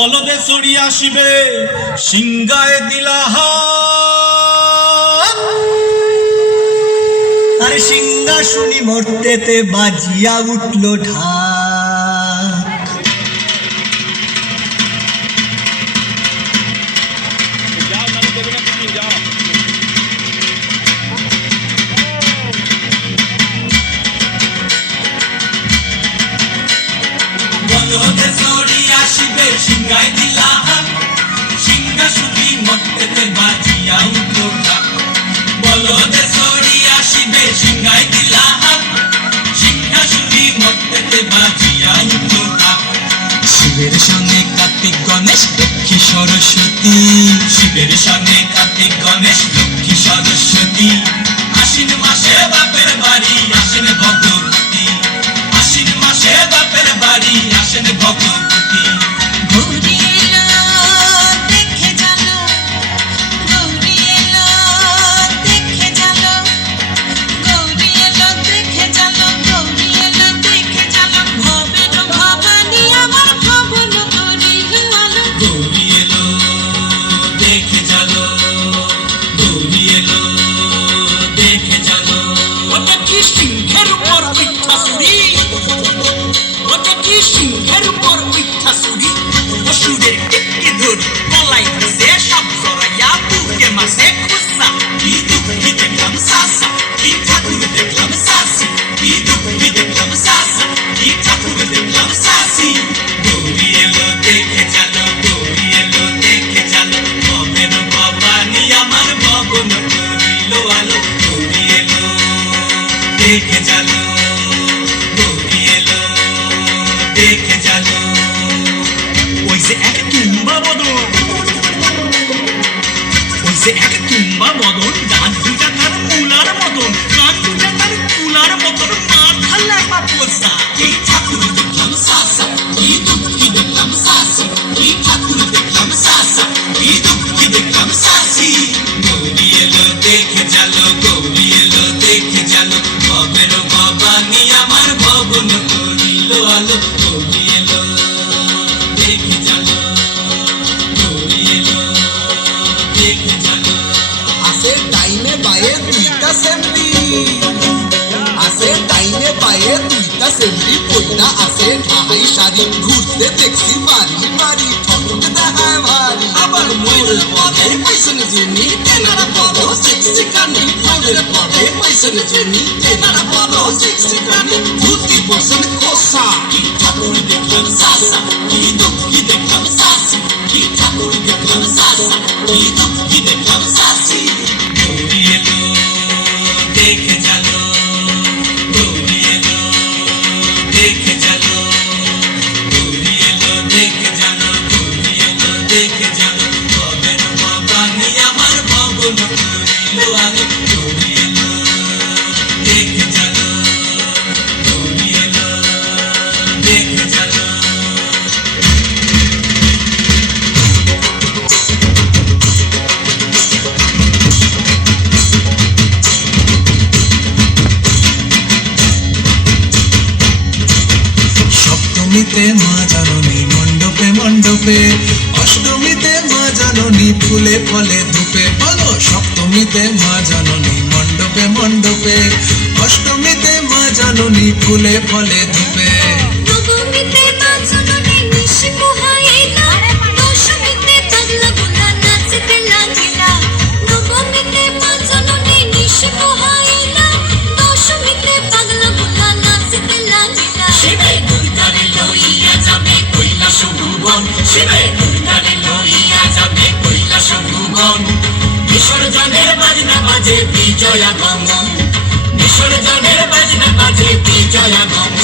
বলদে চড়ি আসিবে সিংগায় দিলাহা আর সিংহাসনী মর্তেতে বাজিয়া উঠল ঢাক। বলদে চড়ি আসিবে সিংগায় দিলাহা সিংহাসনী মর্তেতে বাজিয়া উঠল ঢাক। বলদে চড়ি আসিবে সিংগায় দিলাহা সিংহাসনী মর্তেতে বাজিয়া উঠল ঢাক। শিবের সঙ্গে কার্তিক গণেশ লক্ষ্মী সরস্বতী শিবের সঙ্গে কার্তিক গণেশ লক্ষ্মী সরস্বতী আশ্বিন মাসে বাপের বাড়ি আসেন ভগবতী আশ্বিন মাসে বাপের বাড়ি আসেন ভগবতী। গৌরী এলো দেখে জানো গৌরী এলো দেখে জানো গৌরী এলো দেখে জানো গৌরী এলো দেখে জানো ভবের ভবানী আমার ভবন করিল আলো। গৌরী এলো দেখে চলো গৌরী এলো দেখে চলো। ওটা কি সিংহের উপর মিথ্যা ছুরি ওটা কি সিংহের উপর মিথ্যা ছুরি অসুরের টিপকে ধরি গলায় ধরে সব জড়াইয়া বুকে মাসে খুঁজা কি দুঃখী দেখলাম সাসা কি ঠাকুর দেখলাম সাসি কি দুঃখী দেখলাম সাসা কি ঠাকুর দেখলাম সাসি। গৌরী এলো দেখে চলো গৌরী এলো দেখে চলো ভবের ভবানী আমার ভবন করিল আলো। গৌরী এলো দেখে চলো গৌরী এলো দেখে চলো। ওই যে এক তুম্বা মদন ওই যে এক তুম্বা মদন দাঁত দুটা তার কুলার মতন কান দুটা তার কুলার মতন মাথা লাগা পোষা কি ঠাকুর দেখলাম সাসা কি দুঃখী দেখলাম সাসি কি ঠাকুর দেখলাম সাসা কি দুঃখী দেখলাম সাসি। গৌরী এলো দেখে চলো গৌরী এলো দেখে চলো ভবের ভবানী আমার ভবন করিল আলো। গৌরী এলো দেখে চলো গৌরী এলো দেখে চলো। আসে ডাইনে বায়ে দুইটা সেমরি আসে ডাইনে বায়ে দুইটা সেমরি পয়লা আসে ঢাই শাড়ি ঘুরতে দেখছি বাড়ি বাড়ি ঠকতে দেখায় ভারী আবার ময়ূরের পরে পয়সনে জেনি তেনারা বড় সিক্সটি কানি ময়ূরের পরে পয়সনে জেনি তেনারা বড় সিক্সটি কানি ধুতি পছন্দ কোসা কি ঠাকুর দেখলাম সাসা কি দুঃখী দেখলাম সাসি কি ঠাকুর দেখলাম সাসা কি দুঃখী দেখলাম সাসি। গৌরী এলো দেখে চলো গৌরী এলো দেখে চলো গৌরী এলো দেখে চলো গৌরী এলো দেখে চলো ভবের ভবানী আমার ভবন করিল আলো। গৌরী এলো দেখে চলো গৌরী এলো দেখে চলো। সপ্তমীতে মা জাননী মণ্ডপে মণ্ডপে অষ্টমীতে মা জাননী ফুলে ফলে ধূপে বলো সপ্তমীতে মা জাননী মণ্ডপে মণ্ডপে অষ্টমীতে মা জাননী ফুলে ফলে ধূপে। নবমীতে মা জননী নিশি পোহাইলা দশমীতে পাগলা গোলা নাচতে লাগিলা। নবমীতে মা জননী নিশি পোহাইলা দশমীতে পাগলা গোলা নাচতে লাগিলা। শিবে দুর্গারে লইয়া যাবে কৈলাস ভুবন শিবে দুর্গারে লইয়া যাবে কৈলাস ভুবন। বিসর্জনের বাজনা বাজে বিজয়া গমন বিসর্জনের বাজনা বাজে বিজয়া গমন।